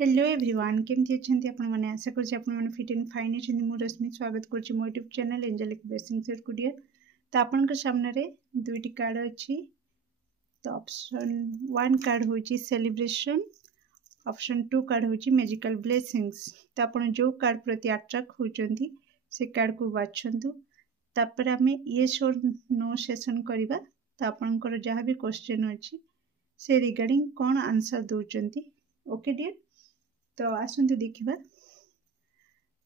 Hello everyone केमती अच्छे आपण मैंने आशा करुँच आपने फिट एंड फाइन अच्छे मु रश्मि स्वागत करुँच मो यूट्यूब चैनल एंजेलिक ब्लेसिंग्स कुडियर। तो आपण सामने दुईटी कार्ड अच्छी। तो ऑप्शन 1 कार्ड होची सेलिब्रेशन, ऑप्शन 2 कार्ड होची मैजिकल ब्लेसिंग्स। तो आपण जो कार्ड प्रति अट्रैक्ट होचंती से कार्ड को बाछंतु। तापर आमे येस और नो सेशन करबा। तो आपनकर जहाँ भी क्वेश्चन अच्छी से रिगार्डिंग कौन आंसर दौरान। ओके डियर, तो आसंतु देखिबा।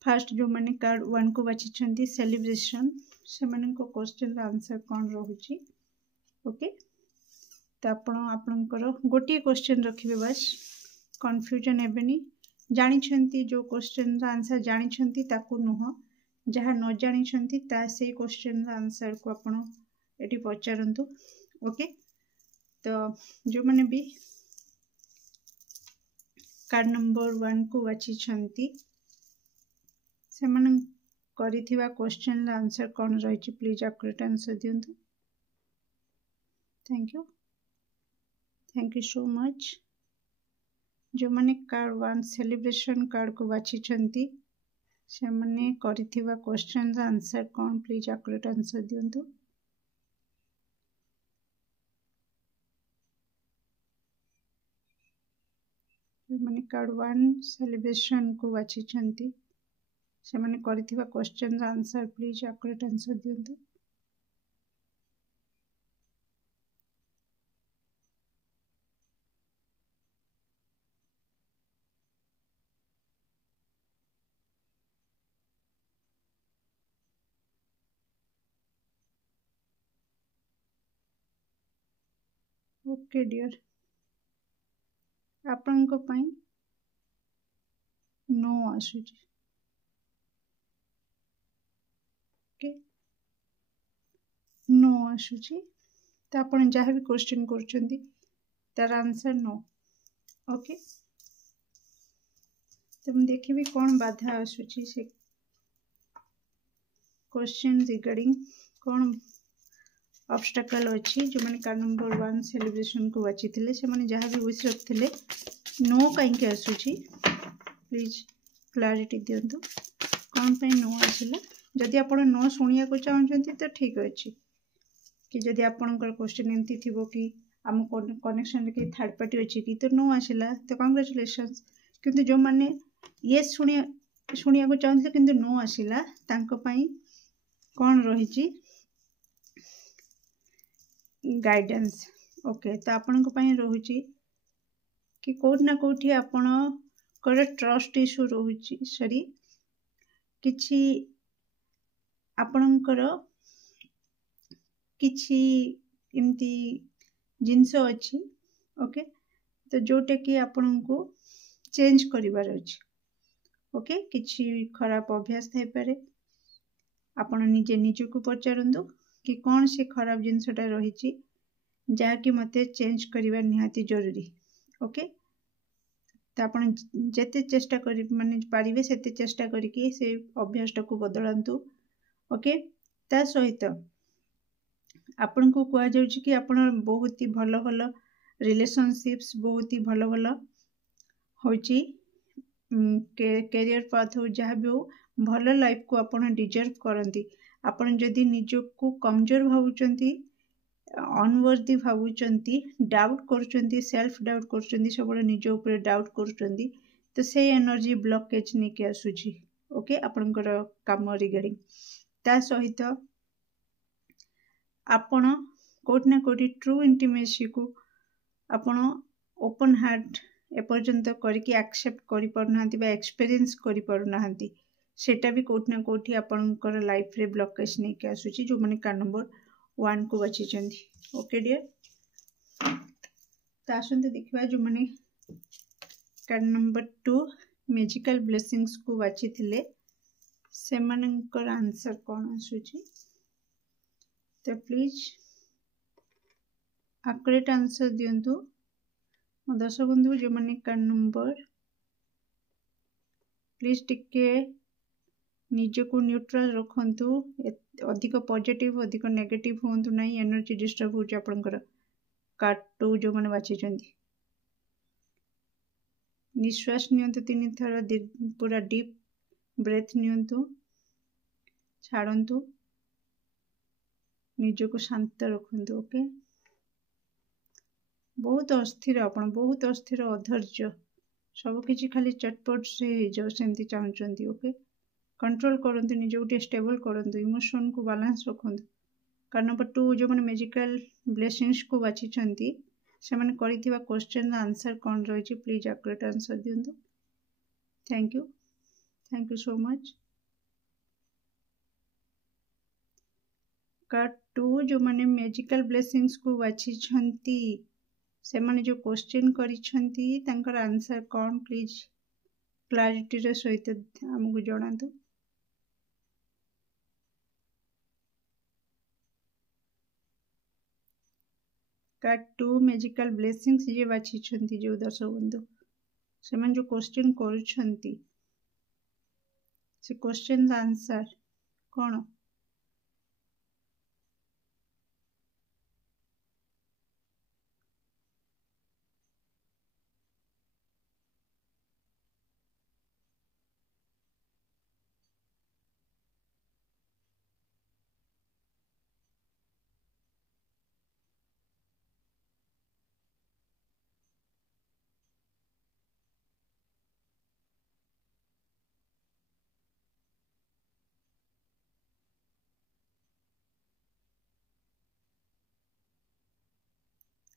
फास्ट जो माने कार्ड 1 को बाछिछंती सेलिब्रेशन से माने को क्वेश्चन रा आंसर कौन रहुची। ओके, तो आपनकर गोटे क्वेश्चन रखिबे, बस कंफ्यूजन हेबेनी। जानि छंती जो क्वेश्चन रा आंसर जानि छंती ताकू नुह, जहाँ न जानि छंती ता से क्वेश्चन रा आंसर को आपण एटी पचारंतु। ओके, तो जो माने भी कार्ड नंबर 1 को बाछी छंती से माने करिथिबा क्वेश्चन रा आंसर कौन रही, प्लीज एक्यूरेट आंसर दियंतु। Thank you so much. जो माने कार्ड 1 सेलिब्रेशन कार्ड को बाछी छंती से माने करिथिबा क्वेश्चन रा आंसर कौन, प्लीज एक्यूरेट आंसर दियंतु। माने कार्ड 1 सेलिब्रेशन को बाछी छंती से माने करिथिबा क्वेश्चन रा आंसर, प्लीज एक्यूरेट आंसर दियंतु। ओके डियर, आपण को पई नो आसुची। ओके, नो आसुची। तो आपण जहाँ भी क्वेश्चन करछंती तार आंसर नो। ओके, तो हम देखिबी कौन बाधा आसुची से क्वेश्चन रिगार्डिंग कौन ऑब्स्टेकल अच्छी। जो मैंने कार्ड नंबर 1 सेलिब्रेशन को बाची थे से मैंने जहाँ भी विश रखते नो कहीं आसूची, प्लीज क्लारिटी दिंतु कौन पे नो आसला। जदि आप नो शुणा को चाहते तो ठीक अच्छे कि जदि आपंकर क्वेश्चन एमती थी कि आम कनेक्शन कहीं थर्ड पार्टी अच्छी कि तो नो आसला तो कंग्रेचुलेशन। किंतु जो मैंने ये शुणा को चाहते किंतु नो आसला तांको पई कौन रही गाइडेंस। ओके, तो आपण रोचे कि कौट ना कौटी आपणकर ट्रस्ट इश्यू रोचे, सॉरी किछि आपणकर किछि एमती जिनस अच्छी। ओके, तो जोटा कि आपण को चेंज करिवार अछि। ओके, किछि खराब अभ्यास थाई पारे, आपण निजे निजे को पचारंतु कि कौन से खराब जिनसटा रही जहाँकि मते चेंज करवा निहाती जरूरी। ओके, तो आपण जेते चेष्टा करी माने पारिबे सेते चेष्टा करिकि से अभ्यासटा को बदलांतु। ओके, ता सहित आपण को कहा जाउछि कि आपण बहुत ही भलो भलो रिलेशनशिप्स, बहुत ही भलो भलो होची कैरियर पाथ हो, जहाँ भी हो भलो लाइफ को आपण डिजर्व करंती। आपण जदि निजको कमजोर भावुचंती, अनवर्दी भावुचंती, डाउट करुचंती, सेल्फ डाउट करुचंती, सब निज ऊपर डाउट करुचंती, तो से एनर्जी ब्लॉकेज नहीं आसुची। ओके, आपणकर काम रिगार्डिंग ता सहित आपण कोट ना कोटी ट्रू इंटिमेसी को आपण ओपन हार्ट एपर्यंत करके एक्सेप्ट करि परनांती बा एक्सपीरियंस करि परनांती, सेटा भी कोट ना कोठी आपणकर लाइफ रे ब्लॉकेज नहीं के आसुची जो माने कार्ड नंबर 1 को बाची चंदी। ओके डियर, तो आसंते देखिबा जो माने कार्ड नंबर 2 मैजिकल ब्लेसिंग्स को बाची थिले से मानकर आंसर कौन आसुची। तो प्लीज एक्यूरेट आंसर दियंतु मो दर्शक बंधु। जो माने कार्ड नंबर प्लीज टिके निजको न्यूट्रल रखंतु, अधिक पॉजिटिव अधिक नेगेटिव होंतु नहीं, एनर्जी डिस्टर्ब हो आपनकर कार्ड 2 जो माने बाची चंदी। निश्वास नियंतु 3 थर पूरा डीप ब्रेथ नियंतु छाड़ंतु निजको शांत रखंतु ओके बहुत अस्थिर आपण बहुत अस्थिर अधैर्य सब किछि खाली चटपट से जाओ सेमती चाहूचंती ओके कंट्रोल करंतु निज गोटे स्टेबल करंतु इमोशन को बैलेंस रखंतु कारण नंबर 2 जो माने मैजिकल ब्लेसिंग्स को बाछि छंती से माने करिथिबा क्वेश्चन आंसर कोन रहिछि प्लीज एक्यूरेट आंसर दियंतु thank you so much card 2 जो माने मैजिकल ब्लेसिंग्स को बाछि छंती से माने जो क्वेश्चन करी छंती तांकर आंसर कोन प्लीज क्लैरिटी रे सहित हमकु जणांतु कार्ड 2 मैजिकल ब्लेसिंग्स जे बाछि छंती जो दर्शक बंधु से माने जो क्वेश्चन करू छंती से क्वेश्चन आंसर कोन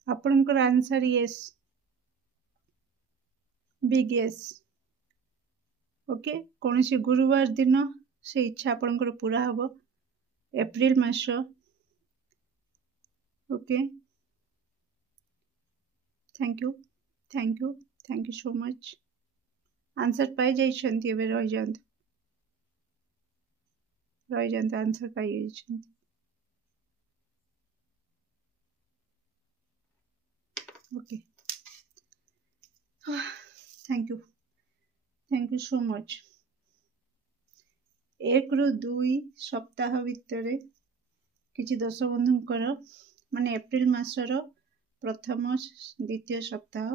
आपनकर answer yes big yes okay कौन सी गुरुवार दिन से इच्छा आपनकर पूरा हबो एप्रिल मास okay thank you so much answer पाई जाई छंती एबे रह जांत आंसर पाई जाई छंती okay thank you so much 1 रु 2 सप्ताह भितर किछि दश बंधुंकर माने एप्रिल मासर प्रथम द्वितीय सप्ताह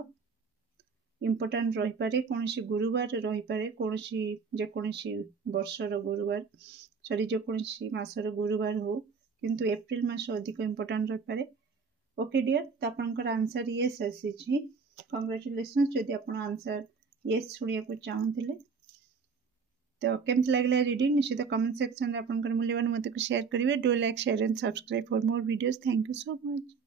इम्पोर्टेंट रही पारे कौन सी गुरुवार रही पारे कौन सी जे कौन सी वर्षर गुरुवार सॉरी जो कौन सी मासर गुरुवार हो किंतु एप्रिल मास अधिक इम्पोर्टेंट रही पारे ओके डियर तो आपनकर आंसर यस आसी कांग्रेचुलेशंस जदि आपण आंसर यस शुणिया को चाहूले तो केमती लगला रीडिंग निश्चित कमेंट सेक्शन रे आपनकर मूल्यवान मत को शेयर करिवे do like share and subscribe for more videos thank you so much.